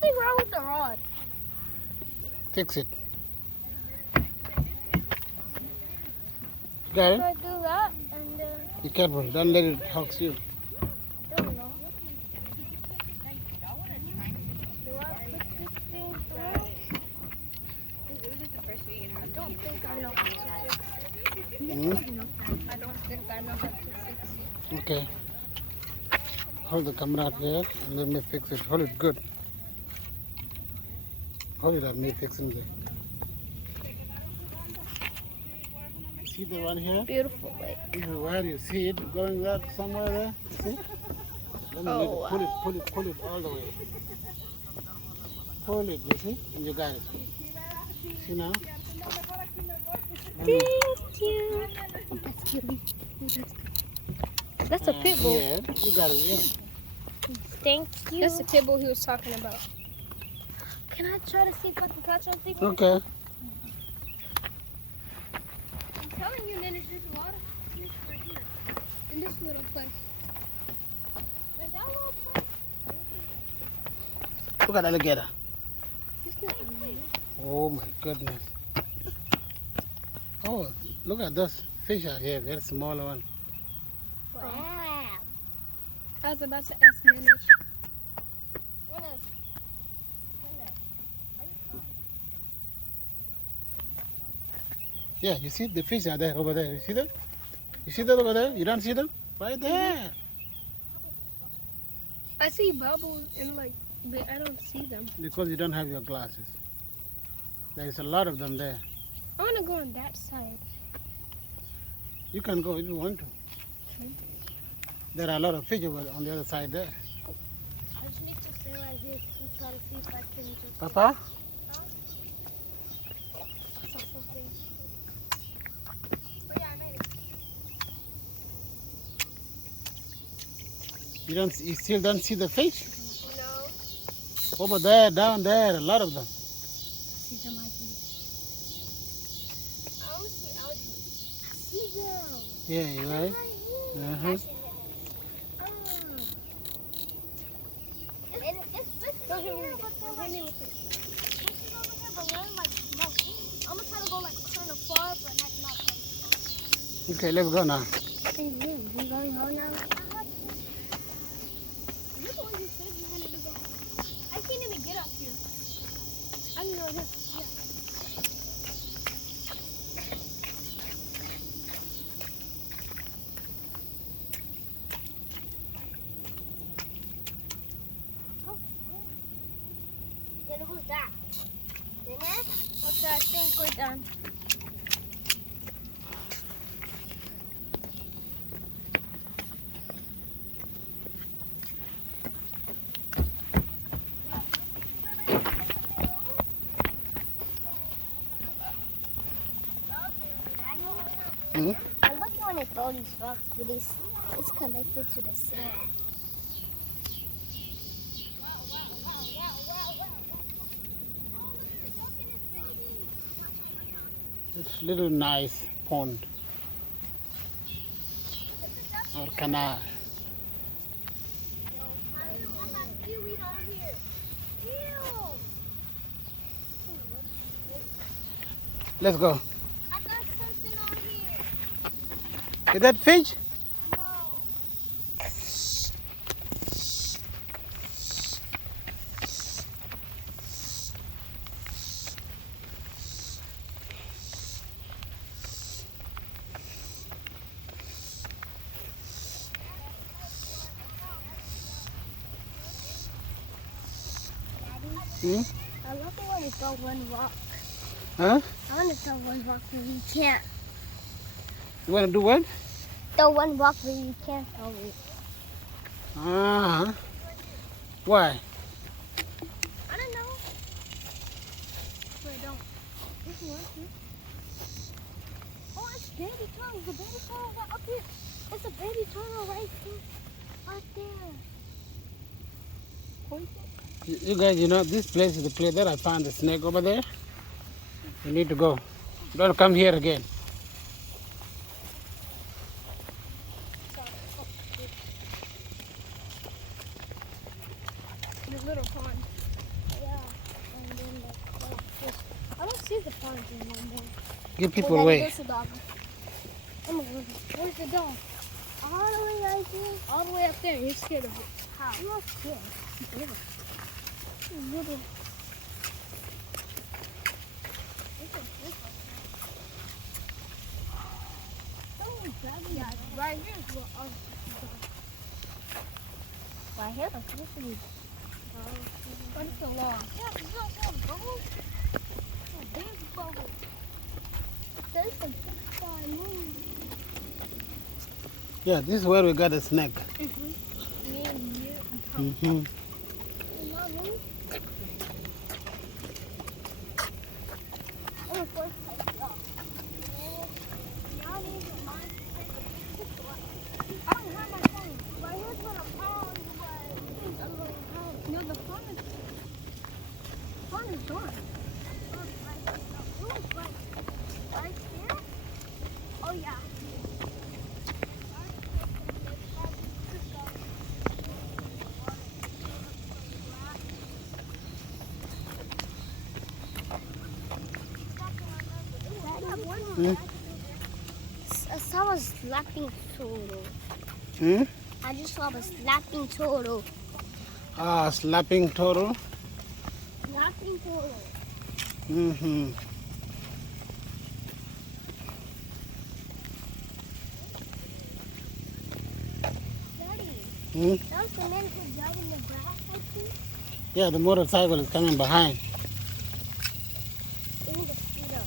something wrong with the rod. Fix it. Got it? So I do that and then Be careful. Don't let it hook you. I don't know. Do I put this thing through? I don't think I know how to fix it. Hmm? I don't think I know how to fix it. Okay. Hold the camera up here and let me fix it. Hold it good. Hold it at me fixing it. See the one here? Beautiful lake. This is where you see it going there somewhere there. See? Let me Oh, pull it all the way. Pull it, you see? And you got it. See now? Thank you. That's cute. That's a pit bull. Yeah, you got it. Yeah. Thank you. That's the pit bull he was talking about. Can I try to see if I can catch something? Okay. I'm telling you, Dennis, there's a lot of fish right here. In this little place. And that little place. Look at alligator. It's not alligator. Oh my goodness. Oh, look at those fish out here. Very small one. Wow. I was about to ask Dennis. Yeah, you see the fish are there over there. You see them? You see that over there? You don't see them? Right there. I see bubbles and but I don't see them. Because you don't have your glasses. There's a lot of them there. I want to go on that side. You can go if you want to. Okay. There are a lot of fish over on the other side there. I just need to stay right here to try to see if I can just Papa? saw something. Oh yeah, I made it. You still don't see the fish? No. Over there, down there, a lot of them. I see them right here. I don't see algae. I see them. Yeah, you They're right? right here. Uh-huh. Don't hit me with it. Don't hit me with it. I'm gonna try to go like kind of far, but not. Okay, let's go now. We going home now? You're the one who said you wanted to go. I can't even get up here. I can go this. Yeah. Then who's that? Dinner? Okay, I think we're done. Hmm? I look when I throw these rocks, but it's connected to the sand. It's a little nice pond or canal. Let's go. I got something on here. Is that fish? No. Hmm? I love it when you throw one rock. Huh? I want to throw one rock where you can't. You want to do what? Throw one rock where you can't throw it. Uh-huh. Why? I don't know. But I don't. This one. Oh, it's baby turtles. The baby turtles are up here. It's a baby turtle right here. Right there. Point it. You guys, you know, this place is the place that I found the snake over there. You need to go. Don't come here again. The little pond. Give people Well, Daddy, away. there's a dog. I'm gonna look. Where's the dog? All the way right there. All the way up there. You're scared of it. How? I'm not scared. He's little. He's little. Yeah, right here is what our right here. This is but it's a long. Yeah, it's not one bubble. It's a big bubble. There's a big guy move. Yeah, this is where we got the snake. Me and you and Tom. Mm-hmm. Oh, of course, I saw. I don't have my phone. But here's what I found was no, the phone is gone. It was like right here. Oh yeah. Hmm? I saw a slapping turtle. Hmm? I just saw a slapping turtle. Ah, slapping turtle. Slapping turtle. Mm-hmm. Daddy, Hmm? that was the man who died in the grass, I think. Yeah, the motorcycle is coming behind. We need to speed up.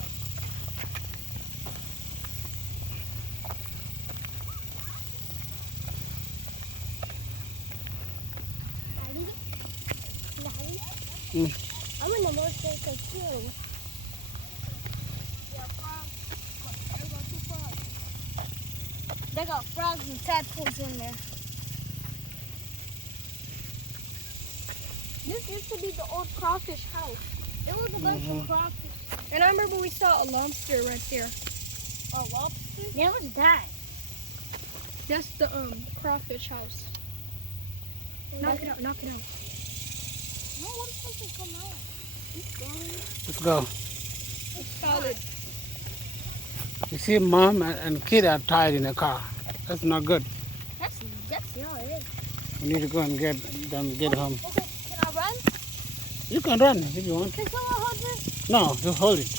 Daddy? Daddy? I'm in the motorcycle too. Yeah, frogs. There go two frogs. They got frogs and tadpoles in there. This used to be the old crawfish house. There was a bunch of crawfish. And I remember we saw a lobster right there. A lobster? Yeah, what was that? That's the crawfish house. Knock it out, knock it out. No, what is supposed to come out? It's gone. Let's go. It's solid. You see, mom and kid are tied in the car. That's not good. That's yeah, it is. We need to go and get them, get home. Okay, can I run? You can run if you want. Can someone hold this? No, you hold it.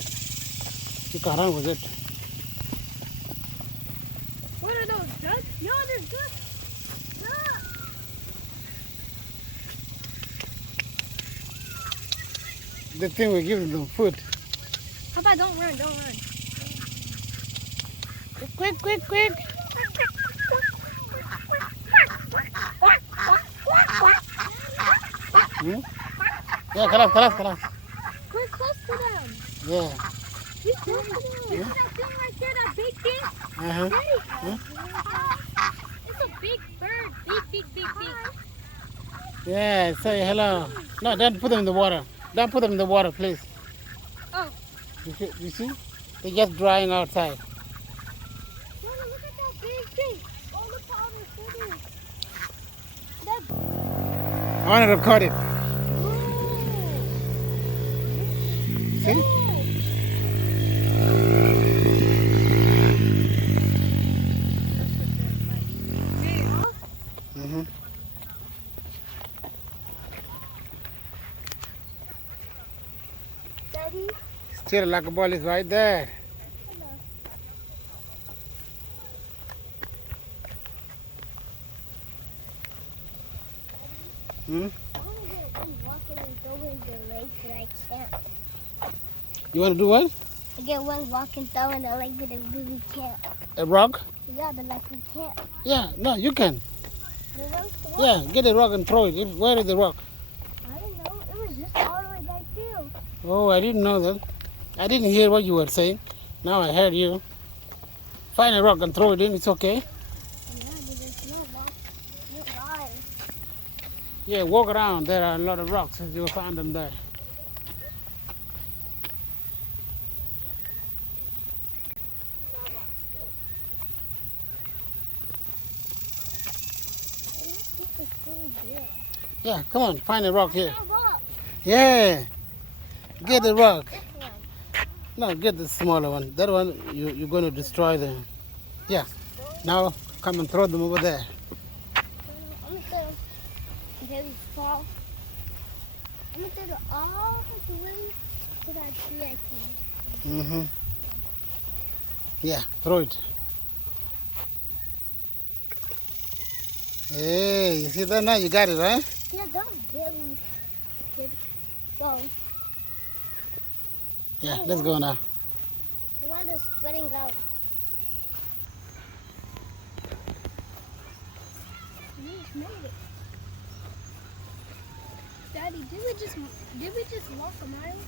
You can run with it. What are those, ducks? No, there's ducks. The thing we give them food. How about don't run, don't run. Quick, quick, quick. Hmm? Yeah, kalas. We're close to them. Yeah. We're close to them. Yeah. That thing right there, that big thing. Uh-huh. Daddy. It's a big bird. Big. Yeah, say hello. No, don't put them in the water. Don't put them in the water, please. Oh. You see? They're just drying outside. Mama, look at that big thing. Oh, look how they're sitting. I want to record it. See? Mm-hmm. Daddy? Still like a ball is right there. Hmm? I want to get one walking and throw in the lake, but I can't. You want to do what? I get one walking throw in the lake, but I really can't. A rock? Yeah, but like we can't. Yeah, no, you can. The rock's the rock. Yeah, get a rock and throw it. Where is the rock? I didn't know. It was just all the way back there. Oh, I didn't know that. I didn't hear what you were saying. Now I heard you. Find a rock and throw it in. It's okay. Yeah, but there's no rock nearby. Yeah, walk around. There are a lot of rocks. You'll find them there. Yeah, come on. Find a rock here. No rock. Yeah. Get the rock. This one. No, get the smaller one. That one, you're going to destroy them. Yeah. Now, come and throw them over there. I'm gonna throw until these fall. I'm gonna throw it all the way to that tree I see. Mm-hmm. Yeah, throw it. Hey, you see that now? You got it, right? Yeah, that was really good. Go. Yeah, let's go now. The water's spreading out. We just made it. Daddy, did we just walk a mile?